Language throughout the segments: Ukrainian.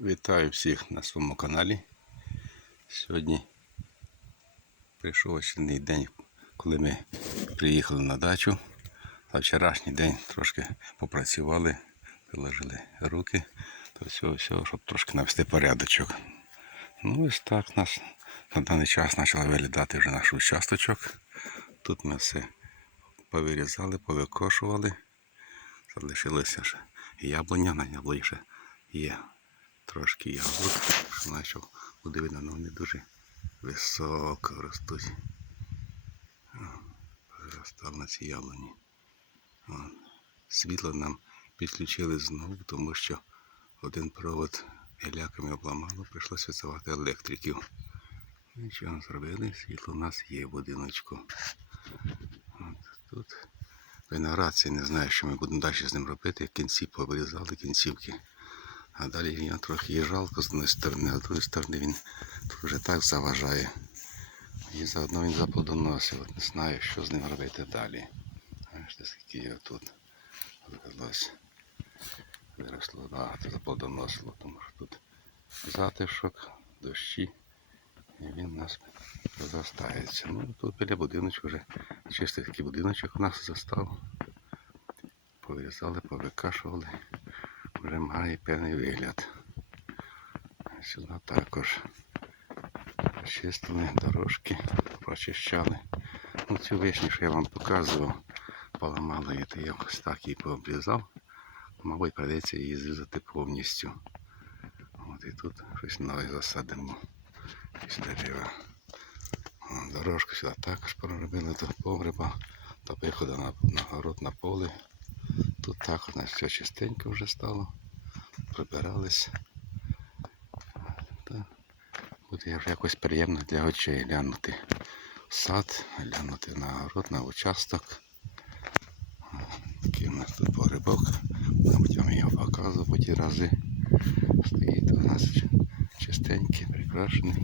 Вітаю всіх на своєму каналі. Сьогодні прийшов очередний день, коли ми приїхали на дачу. А вчорашній день трошки попрацювали, приложили руки до всього, всього, щоб трошки навести порядочок. Ну ось так нас на даний час почали виглядати вже наш участочок. Тут ми все повирізали, повикошували. Залишилося ще яблуня, на яблуні ще є трошки яблук. Почав буде видно, але вони дуже високо ростуть. О, на ці яблуні. Світло нам підключили знову, тому що один провод геляками обламало, прийшлося визивати електриків. Нічого зробили, світло у нас є в будиночку. От тут виноград не знаю, що ми будемо далі з ним робити. Кінці повирізали кінцівки. А далі його трохи є жалко з однієї сторони, а з другої сторони він вже так заважає. І заодно він заплодоносив. Не знаю, що з ним робити далі. Бачите, скільки його тут вивелось. Виросло багато, заплодоносило, тому що тут затишок, дощі. І він у нас застається. Ну тут біля будиночку вже чистий такий будиночок у нас застав. Повирізали, повикашували. Вже має певний вигляд. Сюди також чистили дорожки, прочищали. Ну, цю вишню, що я вам показував, поламало її, то я ось так її пообрізав. Мабуть, прийдеться її зрізати повністю. От і тут щось нове засадимо. Якісь дерева. Дорожку сюди також проробили до погреба, до виходу на, на город на поле. Тут також у нас все чистенько вже стало. Прибирались. Буде вже якось приємно для очей глянути в сад, глянути на город, на участок. Такий у нас тут погребок. Мабуть, вам його показував ті рази. Стоїть у нас чистенький, прикрашений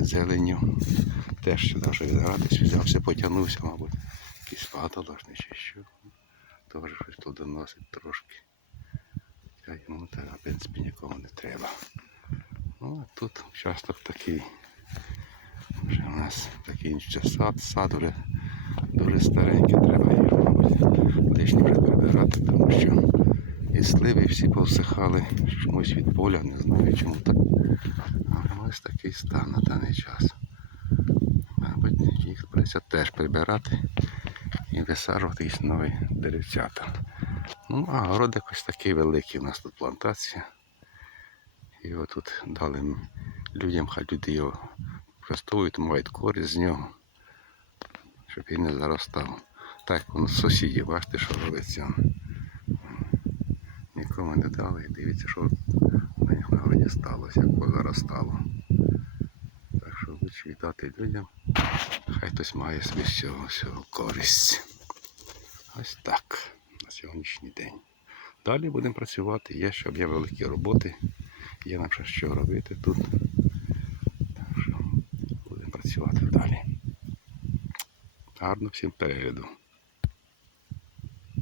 зеленню. Теж сюди вже відгратись, взявся, потягнувся, мабуть. Якийсь падалошний чи що. Теж щось плодоносить трошки. Я йому та, в принципі, нікому не треба. Ну, а тут участок такий. Вже у нас такий ще сад, сад вже дуже старенький, треба його, мабуть, лишнє вже прибирати, тому що і сливи всі повсихали чомусь від поля, не знаю чому так. Але ось такий стан на даний час. Мабуть, їх придеться теж прибирати і висаджувати якісь нові деревцята. Ну, а город якось такий великий у нас тут плантація. І отут дали людям, хай люди його використовують, мають користь з нього, щоб він не заростав. Так воно сусідів, бачите, що робиться. Нікому не дали дивіться, що на них на городі сталося, як позаростало. Віддати людям. Хай хтось має собі з цього всього користь. Ось так на сьогоднішній день. Далі будемо працювати. Є ще є великі роботи. Є нам ще що робити тут. Так що будемо працювати далі. Гарно всім перегляду.